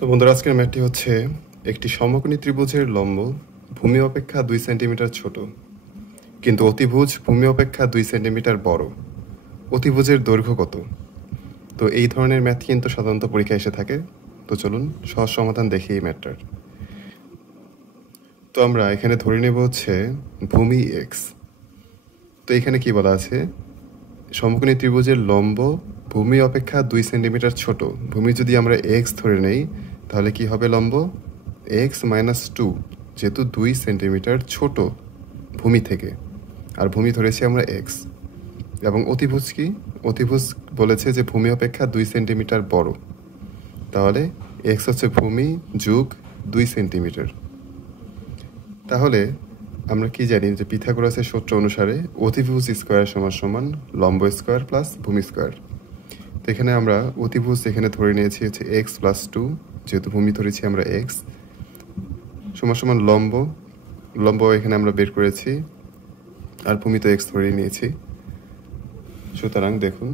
তো বন্ধুরা, আজকের ম্যাথটি হচ্ছে একটি সমকোণী ত্রিভুজের লম্ব ভূমি অপেক্ষা 2 সেন্টিমিটার ছোট, কিন্তু অতিভুজ ভূমি অপেক্ষা 2 সেন্টিমিটার বড়। অতিভুজের দৈর্ঘ্য কত? তো এই ধরনের ম্যাথ কিন্তু সাধারণত পরীক্ষায় এসে থাকে। তো চলুন সহজ সমাধান দেখি এই ম্যাথটার। তো আমরা এখানে ধরে নেব হচ্ছে ভূমি এক্স। তো এখানে কি বলা আছে? সমকোণী ত্রিভুজের লম্ব ভূমি অপেক্ষা 2 সেন্টিমিটার ছোট। ভূমি যদি আমরা এক্স ধরে নেই তাহলে কি হবে? লম্ব এক্স মাইনাস 2, যেহেতু 2 সেন্টিমিটার ছোট ভূমি থেকে, আর ভূমি ধরেছি আমরা এক্স। এবং অতিভুজ কি? অতিভুজ বলেছে যে ভূমি অপেক্ষা 2 সেন্টিমিটার বড়, তাহলে এক্স হচ্ছে ভূমি যুগ 2 সেন্টিমিটার। তাহলে আমরা কি জানি যে পিথাগোরাসের সূত্র অনুসারে অতিভুজ স্কোয়ার সমান সমান লম্ব স্কোয়ার প্লাস ভূমি স্কোয়ার। তো এখানে আমরা অতিভুজ এখানে ধরে নিয়েছি হচ্ছে এক্স প্লাস 2, যেহেতু ভূমি ধরেছি আমরা এক্স, সমান সমান লম্ব এখানে আমরা বের করেছি, আর ভূমি তো এক্স ধরে নিয়েছি। সুতরাং দেখুন,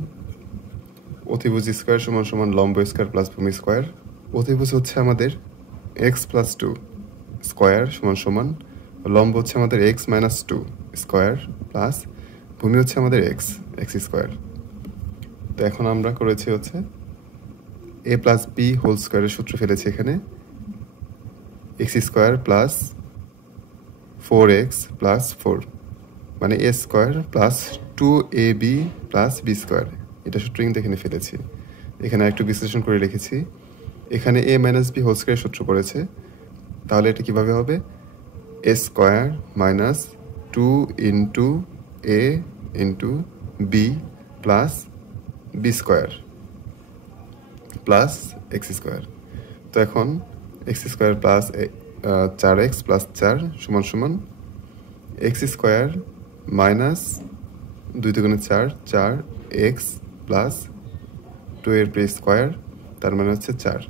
অতিভুজ স্কোয়ার সমান সমান লম্ব স্কোয়ার প্লাস ভূমি স্কোয়ার। অতিভুজ হচ্ছে আমাদের এক্স প্লাস 2 স্কোয়ার সমান সমান লম্ব হচ্ছে আমাদের এক্স মাইনাস 2 স্কোয়ার প্লাস ভূমি হচ্ছে আমাদের এক্স স্কোয়ার। তো এখন আমরা করেছি হচ্ছে এ প্লাস বি হোল স্কোয়ারের সূত্র ফেলেছি এখানে, x square plus 4x plus 4, মানে a square plus 2ab plus b square. এটা সূত্র কিন্তু এখানে ফেলেছি। এখানে একটু বিশ্লেষণ করে লিখেছি, এখানে এ মাইনাস বি হোল স্কোয়ারের সূত্র পড়েছে, তাহলে এটা কীভাবে হবে? A square minus 2 into a into b plus b square plus x square. তো এখন x square plus 4x plus 4 সমান সমান এক্স স্কোয়ার মাইনাস 2 দুগুণে 4, 4x প্লাস 2 এর স্কোয়ার, তার মানে হচ্ছে 4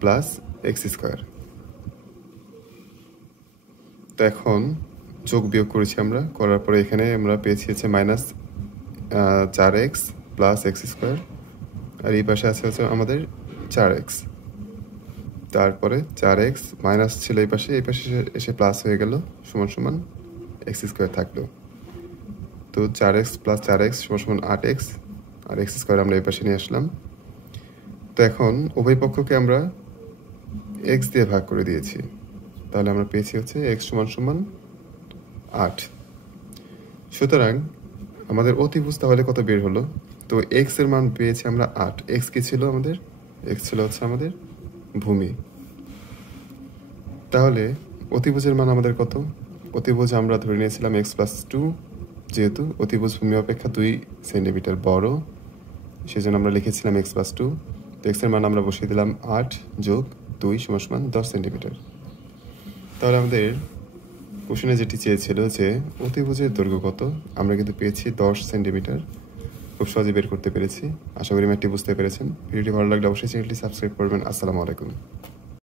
প্লাস এক্স স্কোয়ার। তো এখন যোগ বিয়োগ করেছি আমরা, করার পরে এখানে আমরা পেয়েছি হচ্ছে minus 4x plus x square, আর এই পাশে আছে হচ্ছে আমাদের 4x। তারপরে 4x মাইনাস ছিল এই পাশে এসে প্লাস হয়ে গেল, সমান সমান এক্স স্কোয়ার থাকলো। তো 4x প্লাস 4x সমান সমান 8x, আর এক্স স্কোয়ার আমরা এই পাশে নিয়ে আসলাম। তো এখন উভয় পক্ষকে আমরা এক্স দিয়ে ভাগ করে দিয়েছি, তাহলে আমরা পেয়েছি হচ্ছে এক্স সমান সমান 8। সুতরাং আমাদের অতিভুজ তাহলে কত বের হলো? তো এক্স এর মান পেয়েছি আমরা 8। এক্স কি ছিল আমাদের? এক্স ছিল হচ্ছে আমাদের ভূমি। তাহলে অতিভুজের মান আমাদের কত? অতিভুজ আমরা ধরে নিয়েছিলাম এক্স প্লাস 2, যেহেতু অতিভুজ ভূমি অপেক্ষা 2 সেন্টিমিটার বড়, সেজন্য আমরা লিখেছিলাম এক্স প্লাস 2। তো এক্সের মান আমরা বসিয়ে দিলাম 8 যোগ 2 সমান সমান 10 সেন্টিমিটার। তাহলে আমাদের কোশ্চেনে যেটি চেয়েছিল যে অতিভুজের দৈর্ঘ্য কত, আমরা কিন্তু পেয়েছি 10 সেন্টিমিটার। খুব সহজে বের করতে পেরেছি। আশা করি ম্যাথটি বুঝতে পেরেছেন। ভিডিওটি ভালো লাগলে অবশ্যই চ্যানেলটি সাবস্ক্রাইব করবেন। আসসালামু আলাইকুম।